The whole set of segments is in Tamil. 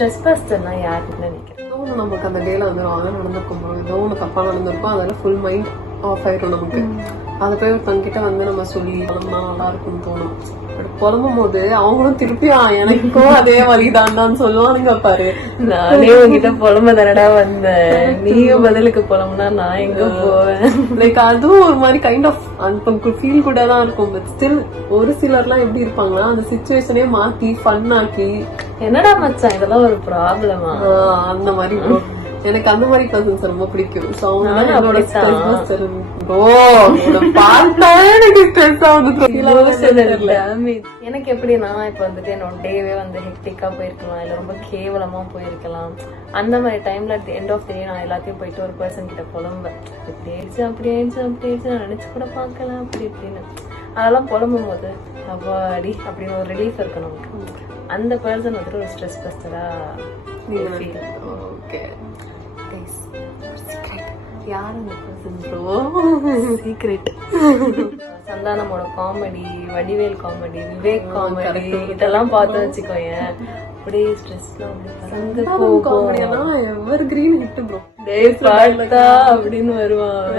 ஸ்ட்ரெஸ் பஸ்டர்னா யாருன்னு நினைக்கிறேன்? நமக்கு அந்த டேல வந்து ராங்கா நடந்திருக்கும், ஏதோ ஒன்று தப்பா நடந்திருக்கும், அதனால ஃபுல் மைண்ட் ஆஃப் ஆயிரும் நமக்கு. அதை போய் ஒருத்தவங்க கிட்ட வந்து நம்ம சொல்லி நல்லா இருக்கும்னு தோணும். புலம்பும் போது அவங்களும் திருப்பியா எனக்கும் அதே வழிதான் சொல்லுவானுங்க பாரு. நானே உங்ககிட்ட புலம்ப தரடா வந்தேன், நீயும் பதிலுக்கு புலம்புனா நான் எங்க போவேன்? லைக் அதுவும் ஒரு மாதிரி கைண்ட் ஆஃப் அந்த ஃபீல் கூட தான் இருக்கும். பட் ஸ்டில் ஒரு சிலர்லாம் எப்படி இருப்பாங்கன்னா அந்த சிச்சுவேஷனே மாத்தி ஃபன் ஆக்கி, என்னடா மச்சான் இதெல்லாம் ஒரு ப்ராப்ளமா, அந்த மாதிரி எனக்கு அந்த மாதிரி பர்சன்ஸ் ரொம்ப பிடிக்கும். எனக்கு எப்படின்னா இப்ப வந்துட்டு என்னோட டேவே வந்து ஹெக்டிக்கா போயிருக்கலாம், இல்ல ரொம்ப கேவலமா போயிருக்கலாம். அந்த மாதிரி டைம்ல at the end of the day நான் எல்லாத்தையும் போயிட்டு ஒரு பர்சன் கிட்ட புலம்பேன். இப்படி ஆயிடுச்சு அப்படி ஆயிடுச்சு அப்படி ஆயிடுச்சு, நான் நினைச்சு கூட பாக்கலாம் அப்படி இப்படின்னு. அதெல்லாம் புலம்பும் போது அப்பாடி அப்படின்னு ஒரு ரிலீஃப் இருக்கு நமக்கு. அந்த பர்சன் வந்துட்டு ஒரு ஸ்ட்ரெஸ் பஸ்டரா. சந்தானமோட comedy, Vadivel comedy, Vivek comedy இதெல்லாம் பார்த்து வச்சுக்கோயேன், அப்படியே ஸ்ட்ரெஸ்லாம் அப்படின்னு வருவான்.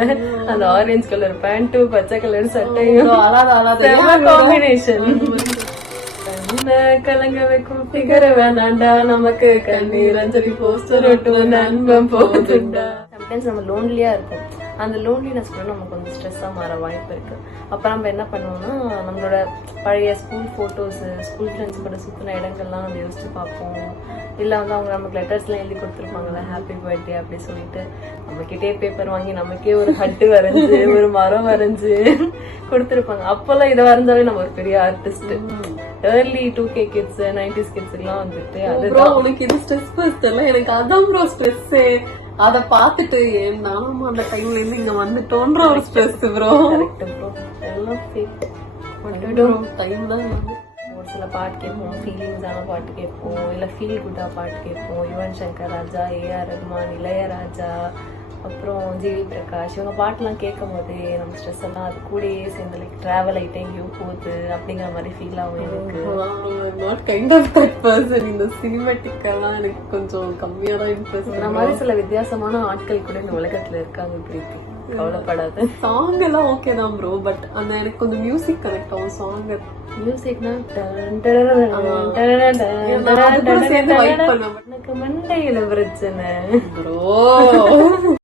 அந்த ஆரஞ்சு கலர் பேண்ட், பச்சை கலர் சட்டையும் காம்பினேஷன். கலங்க வைக்கும் பிகர வேணாண்டா, நமக்கு கண்ணீர் அஞ்சலி போஸ்டர் ஒட்டும் நண்பன் போகுதுண்டா. சம்டைம்ஸ் நம்ம லோன்லியா இருக்கும், அந்த லோன்லினஸ் கூட நமக்கு கொஞ்சம் ஸ்ட்ரெஸ்ஸா மாற வாய்ப்பு இருக்கு. அப்ப நம்ம என்ன பண்ணுவோம்னா நம்மளோட பழைய ஸ்கூல் போட்டோஸ், ஸ்கூல் ஃப்ரெண்ட்ஸ் கூட சுத்தின இடங்கள்லாம் நம்ம யோசிச்சு பார்ப்போம். இல்ல வந்து அவங்க நமக்கு லெட்டர்ஸ் எல்லாம் எழுதி கொடுத்துருப்பாங்கல்ல, ஹாப்பி பர்த்டே அப்படி சொல்லிட்டு நம்ம கிட்டே பேப்பர் வாங்கி நமக்கே ஒரு ஹட்டு வரைஞ்சு ஒரு மரம் வரைஞ்சு கொடுத்துருப்பாங்க. அப்பெல்லாம் இதை வரைஞ்சாலே நம்ம ஒரு பெரிய artist. Early 2K kids 90s kids எல்லாம் வந்துட்டு அதுதான் உனக்கு இது ஸ்ட்ரெஸ் பஸ்ட் எல்லாம். எனக்கு அதான் ப்ரோ ஸ்ட்ரெஸ். அத பாத்துட்டு நானும் அந்த டைம்ல இருந்து இங்க வந்துட்டோன்ற ஒரு ஸ்ட்ரெஸ் ப்ரோ. கரெக்ட் ப்ரோ, எல்லாம் ஃபேக். டைம் தான். ஒரு சில பாட்டு கேட்போம், ஃபீலிங்ஸான பாட்டு கேட்போம், இல்ல ஃபீல் குட்டா பாட்டு கேட்போம். யுவன் சங்கர் ராஜா, AR ரஹ்மான், இளையராஜா, அப்புறம் ஜிவி பிரகாஷ், இவங்க பாட்டுலாம் கேட்கும் போதே நம்ம ஸ்ட்ரெஸ் எல்லாம் அது கூடயே சேர்ந்து லைக் டிராவல் ஆயிட்டே எங்கேயோ போகுது அப்படிங்கிற மாதிரி ஃபீல் ஆகும் எனக்கு. Not kind of that person. இந்த சினிமேட்டிக் எல்லாம் எனக்கு கொஞ்சம் கம்மியா தான் இன்ட்ரெஸ்ட். இந்த மாதிரி சில வித்தியாசமான ஆட்கள் கூட இந்த உலகத்துல இருக்காங்க. இப்படி கவலைப்படாது. சாங் எல்லாம் ஓகே தான் ப்ரோ, பட் அந்த எனக்கு கொஞ்சம் மியூசிக் கனெக்ட் ஆகும். சாங் மியூசிக்னா மண்டையில பிரச்சனை ப்ரோ.